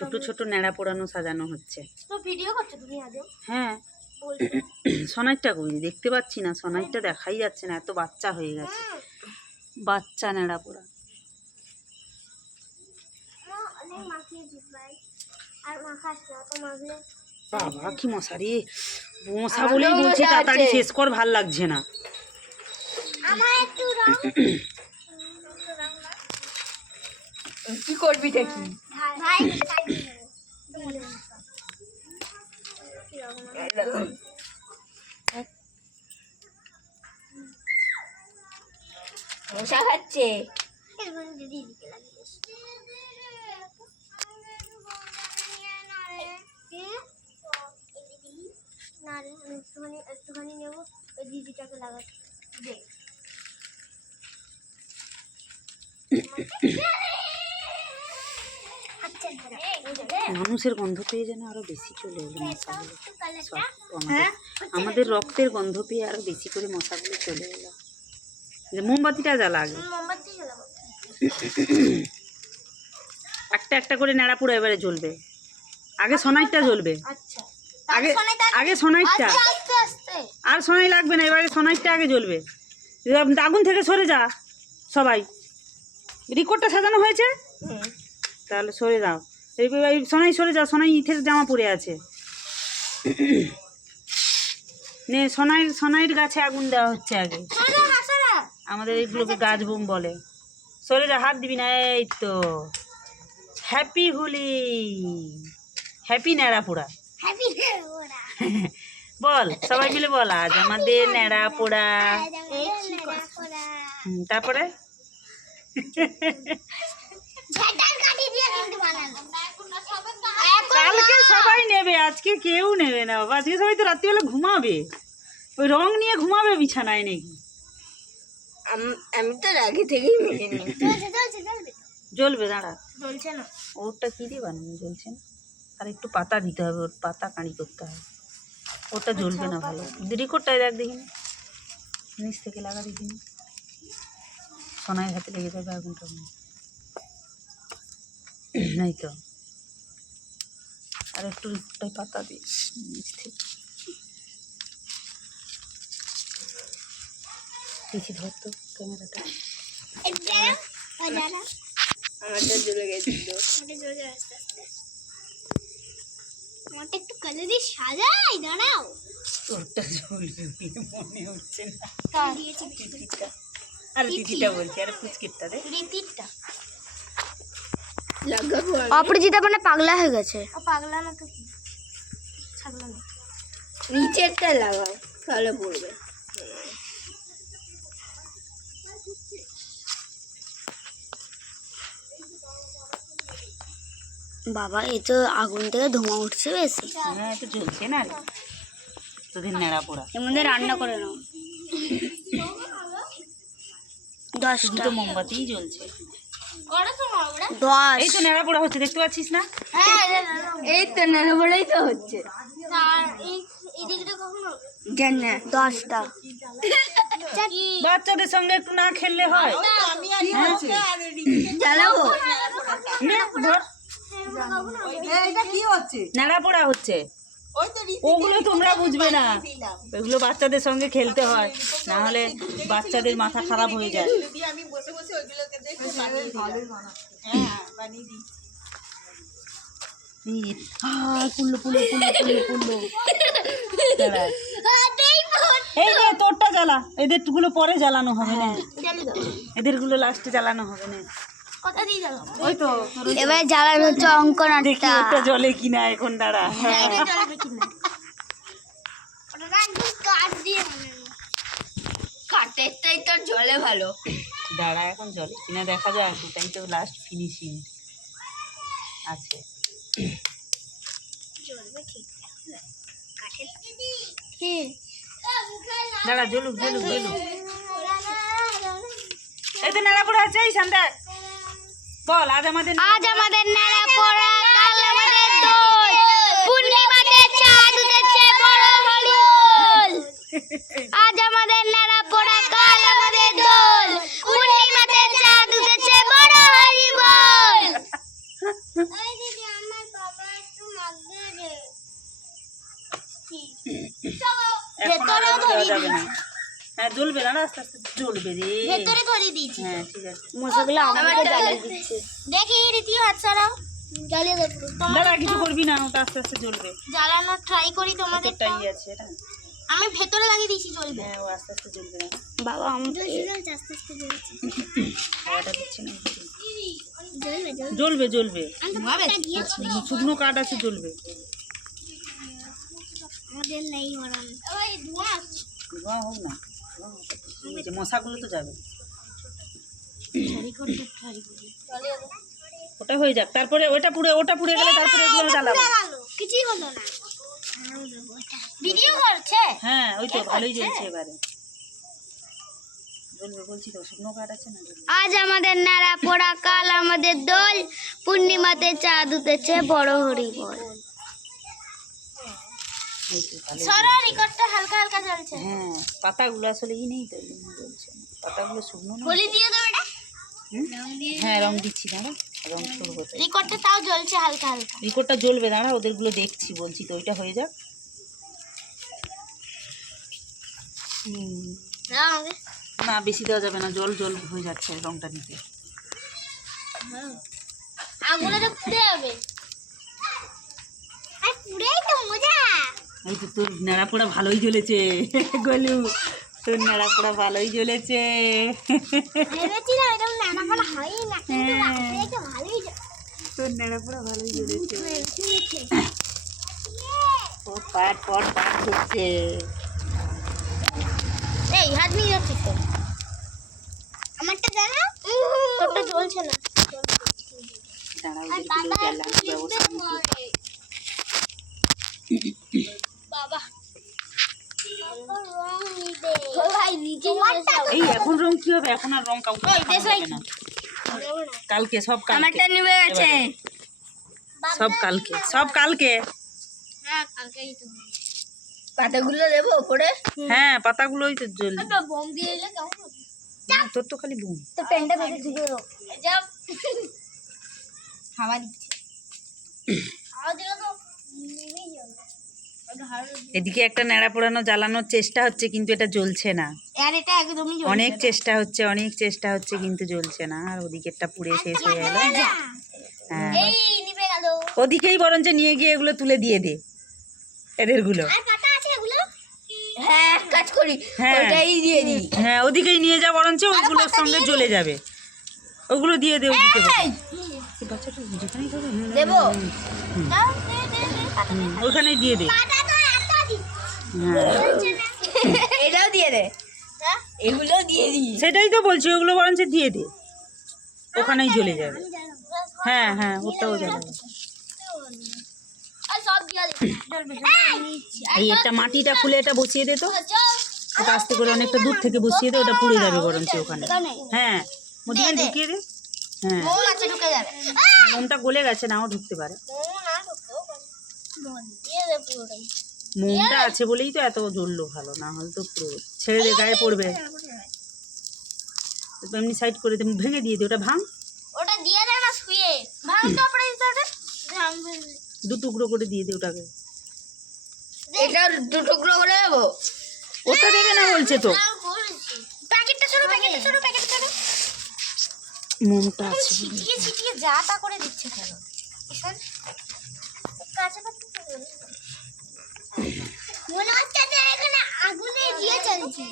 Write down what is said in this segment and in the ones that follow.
ছোট ছোট ন্যাড়া পোড়ানো সাজানো হচ্ছে। তো ভিডিও করছো তুমি আজও? হ্যাঁ, সোনাইরটা কই দেখতে পাচ্ছি না, সোনাইরটা দেখাই যাচ্ছে না, এত বাচ্চা হয়ে গেছে। বাচ্চা ন্যাড়া পোড়া। বাবা কি মশা রে, মশা বলেই বলছে তাড়াতাড়ি শেষ কর, ভাল লাগছে না। কি করবি দেখি মশা খাচ্ছে। একটুখানি নেবো, ওই দিদিটাকে লাগাতে দে। মানুষের গন্ধ পেয়ে যেন আরো বেশি চলে এলো মশাগুলো। আমাদের রক্তের গন্ধ পেয়ে আরো বেশি করে মশাগুলো চলে এলো। মোমবাতিটা জ্বালা আগে, একটা একটা করে ন্যাড়া পুরো এবারে জ্বলবে। আগে সোনাইরটা জ্বলবে, আগে আগে সোনাইরটা, আর সোনাই লাগবে না, এবারে সোনাইরটা আগে জ্বলবে। আগুন থেকে সরে যা সবাই। রিকোর্ডটা সাজানো হয়েছে, তাহলে সরে যাও। এই সোনাই সরে যাও, সোনাই ইথের জামা পরে আছে। নে সোনাইর গাছে আগুন দেওয়া হচ্ছে আগে। আমাদের এইগুলোকে গাছ বোম বলে। সরে যা, হাত দিবি না। এই তো হ্যাপি হোলি, হ্যাপি ন্যাড়া পোড়া। বল সবাই মিলে বল, আজ আমাদের ন্যাড়া পোড়া। তারপরে কালকে সবাই নেবে, আজকে কেউ নেবে না বাবা। আজকে সবাই তো রাত্রিবেলা ঘুমাবে, ওই রং নিয়ে ঘুমাবে বিছানায় নাকি। আমি তো আগে থেকেই মেনে নিই। জ্বলবে, দাঁড়া। জ্বলছে না, ওরটা কি দিয়ে বানানো, জ্বলছে না। আর একটু পাতা দিতে হবে, ওর পাতা কাঁড়ি করতে হবে, ওটা জ্বলবে না ভালো। রিকোর্ডটাই দেখ দেখিনি, নিচ থেকে লাগা দেখিনি, সোনাইয়ের হাতে লেগে যাবে আগুনটা। নাই তো, আর একটু রিকোর্ডটাই পাতা দিই নিচ থেকে। পিছিয়ে ধরতো ক্যামেরাটা। আমারটা জ্বলে গেছে, আমারটা একটু কালারে সাজাই, দাঁড়াও। তোরটা জ্বলবে বলে মনে হচ্ছে না। তিতিরটা, আরে তিতিরটা বলছি, আরে পুচকিরটা দে। রিপিটটা অপরিচিতা মানে পাগলা হয়ে গেছে। ও পাগলা না তো কি, ছাগলা না। নিচেরটা লাগাও, তাহলে পড়বে। বাবা এই তো আগুন থেকে ধোঁয়া উঠছে বেশি। হ্যাঁ তো জ্বলছে না রে, তোদের ন্যাড়া পোড়া। এর মধ্যে রান্না করে নাও। 10টা মোমবাতিই জ্বলছে। 10 এই তো ন্যাড়া পোড়া হচ্ছে, দেখতে পাচ্ছিস না? এই তো নেড়াবড়াই তো হচ্ছে। এই দিকটা কখনো জানা 10টা। বাচ্চাদের সঙ্গে একটু না খেললে হয়। জ্বালাবো, ন্যাড়া পোড়া হচ্ছে, ওগুলো তোমরা বুঝবে না, ওগুলো বাচ্চাদের সঙ্গে খেলতে হয়, না হলে বাচ্চাদের মাথা খারাপ হয়ে যায়। এই রে তোরটা জ্বালা, এদের গুলো পরে জ্বালানো হবে না, এদের গুলো লাস্টে জ্বালানো হবে না। ওই তো এবার জ্বালানো হচ্ছে অঙ্কন। দেখি ওটা জ্বলে কিনা এখন, দাঁড়া। কাঠেরটাই তো জলে ভালো, দাঁড়া এখন জ্বলে কিনা দেখা যায়, এটাই তো লাস্ট ফিনিশিং আছে। দাঁড়া জ্বলুক জ্বলুক জ্বলুক। এই তো ন্যাড়া পোড়া হচ্ছে। এই শান্তা বল, আজ আমাদের ন্যাড়া পোড়া, কাল আমাদের দোল, পূর্ণিমাতে চাঁদ উঠেছে বড় হরি বল। আজ আমাদের ন্যাড়া পোড়া, কাল আমাদের দোল, পূর্ণিমাতে চাঁদ উঠেছে বড় হরি বল। এখন আর রং দেওয়া যাবে না। হ্যাঁ জ্বলবে না, আস্তে আস্তে জ্বলবে রে। ভেতরে ধরিয়ে দিয়েছি। হ্যাঁ ঠিক আছে। মশাগুলো আমাকে জ্বালিয়ে দিচ্ছে। দেখি রীতি হাত ছাড়াও, জ্বালিয়ে দেবো। দাঁড়া কিছু করবি না, ওটা আস্তে আস্তে জ্বলবে। জ্বালানোর ট্রাই করি তোমাদের। ভেতরটাই আছে এটা। আমি ভেতরে লাগিয়ে দিয়েছি, জ্বলবে। হ্যাঁ ও আস্তে আস্তে জ্বলবে না। বাবা আমাকে আস্তে আস্তে জ্বলছে। হাওয়াটা দিচ্ছে না। জ্বলবে জ্বলবে। জ্বলবে জ্বলবে, দিয়েছি। শুকনো কাঠ আছে, জ্বলবে। আমাদের নেই ওরান। ওই ধোঁয়া ধোঁয়া হোক না, এই যে মশাগুলো তো যাবে। ওটা হয়ে যাক, তারপরে ওটা পুড়ে গেলে তারপরে এগুলো জ্বালাবো। কিছুই হলো না। ভিডিও করছে? হ্যাঁ ওই তো ভালোই জ্বলছে এবারে। জ্বলবে বলছি তো, শুকনো কাঠ আছে না, জ্বলবে। আজ আমাদের নাড়া পোড়া, কাল আমাদের দোল, পূর্ণিমাতে চাঁদ উঠেছে, বড় হরি বল। এই তো ভালোই সরো, রেকর্ডটা হালকা হালকা জ্বলছে। হ্যাঁ পাতাগুলো আসলে নেই তো, এই জন্য জ্বলছে না। পাতাগুলো শুকনো না। হলি দিয়ে দাও এটা। হুম? হ্যাঁ রং দিচ্ছি, দাঁড়া রং ছড়বো তো। রেকর্ডটা তাও জ্বলছে হালকা হালকা। রিকোডটা জ্বলবে, দাঁড়া ওদেরগুলো দেখছি, বলছি তো ওইটা হয়ে যাক। দাও আমাকে। না বেশি দেওয়া যাবে না, জল জল হয়ে যাচ্ছে রংটা নিতে। আগুনে তো পুড়ে যাবে। আর পুড়েই তো মজা। এই তো তোর নেড়া পোড়া ভালোই জ্বলেছে গলু, তোর নেড়া পোড়া ভালোই জ্বলেছে। ভেবেছিলাম এরকম নানা করা হয় না, কিন্তু হ্যাঁ। বাপরে তো ভালোই তোর নেড়া পোড়া ভালোই জ্বলেছে। জ্বলছে। ও পাট হচ্ছে। এই হাত নিয়ে যাচ্ছিস তো। আমারটা জানা? তোরটা জ্বলছে না। দাঁড়া ওদেরগুলো জ্বালানোর ব্যবস্থা নিতে। বাবা ভাই নিচে এই এখন রং কি হবে? এখন আর রং কাউকে দেখানো যাবে না। কালকে সব কালকে, আমারটা নিভে গেছে। সব কালকে, সব কালকে। হ্যাঁ কালকেই তো। পাতাগুলো দেবো পরে। হ্যাঁ পাতাগুলোই তো জ্বলবে। একটা বোম দিয়ে এলে কেমন হবে? তোর তো খালি বুম। তো পেনটা ভেতরে ঢুকে দাও। যাব হাওয়া দিচ্ছে। আওয়াজ দিলে তো নিভেই যাবে। এদিকে একটা নেড়া পোড়ানো জ্বালানোর চেষ্টা হচ্ছে, কিন্তু এটা জ্বলছে না। আর এটা একদমই জ্বলছে অনেক চেষ্টা হচ্ছে কিন্তু জ্বলছে না। আর ওদিকেরটা পুড়ে শেষ হয়ে গেল। হ্যাঁ এই নিভে গেল। ওদিকেই বরঞ্চ নিয়ে গিয়ে এগুলো তুলে দিয়ে দে, এদেরগুলো। আর পাতা আছে এগুলো? হ্যাঁ এক কাজ করি, হ্যাঁ। ওটাই দিয়ে দিই। হ্যাঁ ওদিকেই নিয়ে যা, বরঞ্চ ওগুলোর সঙ্গে জ্বলে যাবে। ওগুলো দিয়ে দে ওদিকে। বাচ্চাটা যেখানেই যাবে দেবো? দাও দে দে দে পাতা। ওখানেই দিয়ে দে। পাতা তো এত দিই। হ্যাঁ এটাও দিয়ে দে, হ্যাঁ? এগুলো দিয়ে দিই। সেটাই তো বলছি, ওগুলো বরঞ্চ দিয়ে দে, ওখানেই জ্বলে যাবে। হ্যাঁ হ্যাঁ ওটাও জ্বলে। আর সব দিয়ে দে। জ্বলবে। এই একটা মাটিটা খুলে এটা বসিয়ে দে তো, চল। ওটা আস্তে করে অনেকটা দূর থেকে বসিয়ে দে, ওটা পুড়ে যাবে বরঞ্চ ওখানে। এখানে হ্যাঁ মধ্যে ঢুকিয়ে দে। হ্যাঁ মোম আছে ঢুকে যাবে। মোমটা গলে গেছে, নাও ঢুকতে পারে। মোম না ঢুকতেও পারে। দিয়ে দে পুরোটাই। মোমটা আছে বলেই তো এত জ্বললো, ভালো না হলে তো পুরো ছেড়ে দে, গায়ে পড়বে। এমনি সাইড করে দে, ভেঙে দিয়ে দে, ওটা ভাঙ। ওটা দিয়ে দে না শুয়ে। ভাঙ তো পড়ে দিতে ওটা। ভাঙবে। দু টুকরো করে দিয়ে দে ওটাকে। এটা দু টুকরো করে দেবো। ওটা দেবে না বলছে তো। আর করেছি। প্যাকেটটা ছোট প্যাকেটটা ছোট প্যাকেটটা ছোট। মোমটা আছে। ছিটিয়ে ছিটিয়ে যা তা করে দিচ্ছে কেন? ঈশান কাঁচা পাতা মনে হচ্ছে যে এখানে আগুনে দিয়ে চলছে।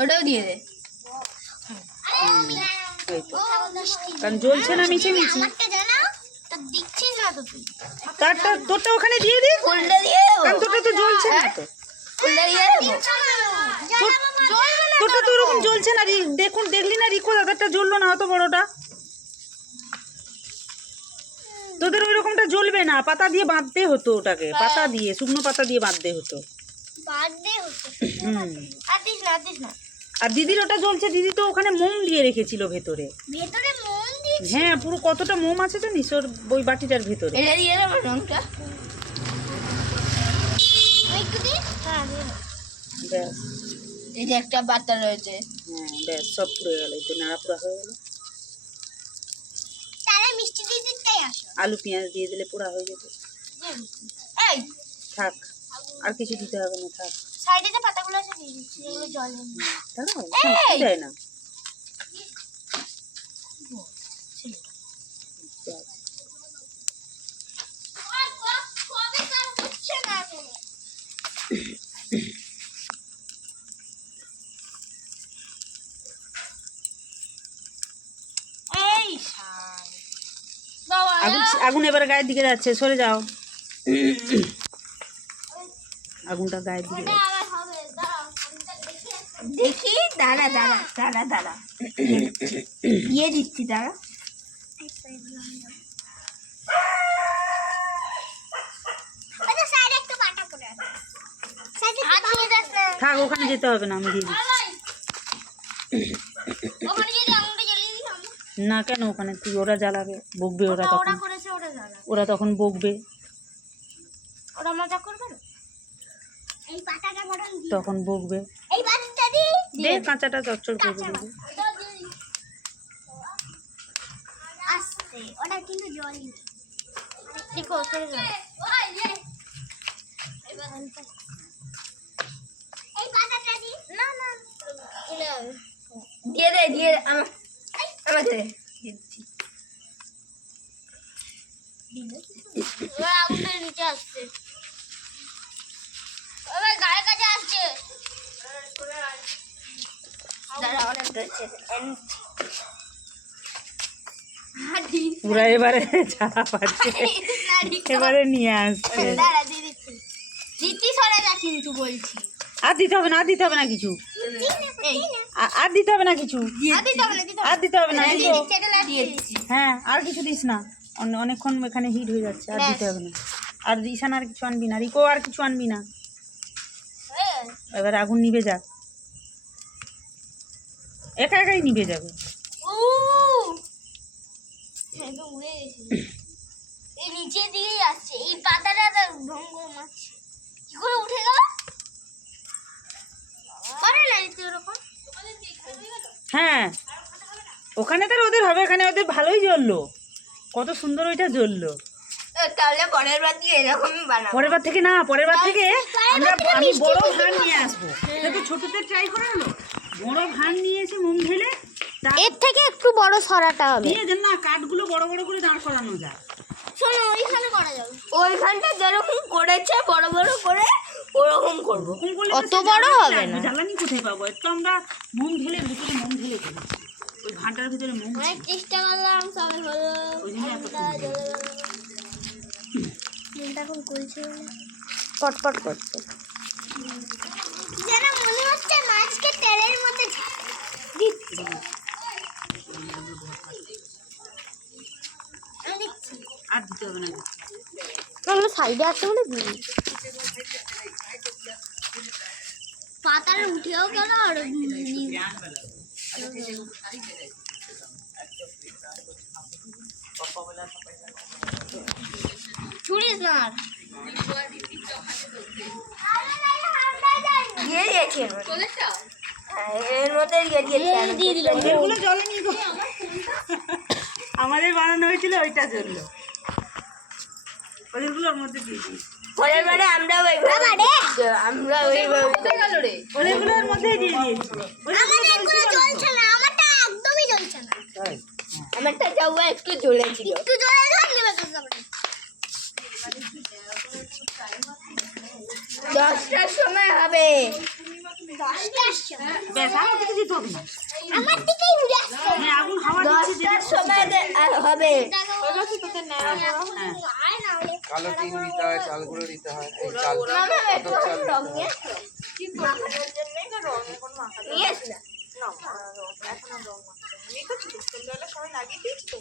ওটাও দিয়ে দে। এই তো। কারণ জ্বলছে না মিছিমিছি। আমারটা জানাও তো দিচ্ছিস না তো তুই। তোরটা ওখানে দিয়ে দে, ফুলটা দিয়ে দেবো, কারণ তোরটা তো জ্বলছে না তো। ফুলটা দিয়ে দেবো। তোরটা তো ওরকম জ্বলছে না। দেখলি না রিকো দাদারটা জ্বললো না, অত বড়টা। তোদের ওই রকমটা জ্বলবে না, পাতা দিয়ে বাঁধতে হতো ওটাকে, পাতা দিয়ে, শুকনো পাতা দিয়ে বাঁধতে হতো। বার্থডে হচ্ছে। হুম। আর দিস না আর দিস না। আর দিদির ওটা জ্বলছে, দিদি তো ওখানে মোম দিয়ে রেখেছিল ভেতরে। ভেতরে মন দিয়ে হ্যাঁ পুরো কতটা মোম আছে জানিস ওর ওই বাটিটার ভেতরে। এটা দিয়ে দেবো রংটা। একটু দি। হ্যাঁ দিয়ে দাও। ব্যাস। এই যে একটা পাতা রয়েছে। হ্যাঁ ব্যাস সব পুড়ে গেল, এই তো নাড়া পোড়া হয়ে গেল। তারা মিষ্টি দিতে আলু পেঁয়াজ দিয়ে দিলে পোড়া হয়ে যেত। এই থাক, আর কিছু দিতে হবে না, থাক। সাইডে যে পাতাগুলো আছে দিয়ে দিচ্ছি, এগুলো জল নেই। দাঁড়াও, কিছু দেয় না। এই শাল বাবা, আগুন আগুন এবার গায়ের দিকে যাচ্ছে, সরে যাও। আগুনটা গায়ের দিকে যাচ্ছে। আবার হবে, দাঁড়াও দেখি। দাঁড়া দাঁড়া দাঁড়া দাঁড়া, দিয়ে দিচ্ছি, দাঁড়া। থাক, ওখানে যেতে হবে না, আমি দিয়ে দিচ্ছি। না কেন, ওখানে তুই, ওরা জ্বালাবে, বকবে ওরা তখন, ওরা তখন বকবে, ওরা মজা করবে না। এই পাতাটা বরং তখন বকবে। এই পাতাটা দে, কাঁচাটা চচ্চড় করে দেবে। আস্তে, ওটা কিন্তু জলই দেখো, সরে যাও। এই পাতাটা দি, না না দিয়ে দে, দিয়ে আমার দে, দিচ্ছি। ওরা আগুনের নিচে আসছে, ওরা গায়ের কাছে আসছে। দাঁড়া, অনেক ধরছে। ওরা এবারে জ্বালা পাচ্ছে, এবারে নিয়ে আসছে। দাঁড়া, দিয়ে দিচ্ছি। দিচ্ছি, সরে যা কিন্তু বলছি। আর দিতে হবে না, আর দিতে হবে না কিছু, আর দিতে হবে না কিছু, আর দিতে হবে না। হ্যাঁ, আর কিছু দিস না, অনেকক্ষণ এখানে হিট হয়ে যাচ্ছে, আর দিতে হবে না। আর ঈশান আর কিছু আনবি না, রিকো আর কিছু আনবি না। এবার আগুন নিভে যাক, একা একাই নিভে যাবে। এই নিচের দিকেই আসছে, এই পাতাটা ভঙ্গ মাছ কি করে উঠে গেল? করে না এরকম। হ্যাঁ, ওখানে তো ওদের হবে, এখানে ওদের ভালোই জ্বললো, কত সুন্দর ওইটা জ্বললো। তাহলে পরের বার দিয়ে এরকমই বানাবো। পরের বার থেকে না, পরের বার থেকে আমি বড় ভাঁড় নিয়ে আসবো। এটা তো ছোটতে ট্রাই করা হলো, বড় ভাঁড় নিয়ে এসে মোম ঢেলে এর থেকে একটু বড় সরাটা হবে। নিয়ে যান না, কাঠগুলো বড় বড় করে দাঁড় করানো যায়। শোনো, ওইখানে করা যাবে, ওইখানটা যেরকম করেছে বড় বড় করে ওরকম করবো। অত বড় হবে না। জ্বালানি কোথায় পাবো? একটু আমরা মোম ঢেলে, ভিতরে মোম ঢেলে করেছি, ওই ভাঁড়টার ভিতরে মোম ছিল। চেষ্টা করলাম, সবাই হলো। ওই জন্য এত সুন্দর। মনটা এখন কলছে, পটপট করছে। যেন মনে হচ্ছে মাছকে তেলের মধ্যে দিচ্ছি। আর দিতে হবে না কিছু। তাহলে সাইডে আছে বলে দিই। পাতাটা উঠেও গেল আর ছুড়িস না, দিয়ে দিয়েছি এর মধ্যে দিয়ে দিলাম। এগুলো জ্বলেনি গো, আমাদের বানানো হয়েছিল ওইটা জ্বললো, ওদেরগুলোর মধ্যে দিয়ে দিই। পরের বারে আমরা ওইগুলোর মধ্যে দিয়ে দিয়েছি। একদমই জ্বলছে না, আমারটা যাও একটু জ্বলেছিল, একটু জ্বলে নেবে। 10টার সময় হবে, 10টার সময় ব্যাস, আর কিছু দিতে হবে না। আমার দিকেই উড়ে আসছে। হ্যাঁ, আগুন হাওয়া দিচ্ছে, 10টার সময় হবে। কালো টিন দিতে হয়, চাল গুঁড়ো দিতে হয়। এই চাল মামা কত চাল দিতে হয়? নিয়ে আসলে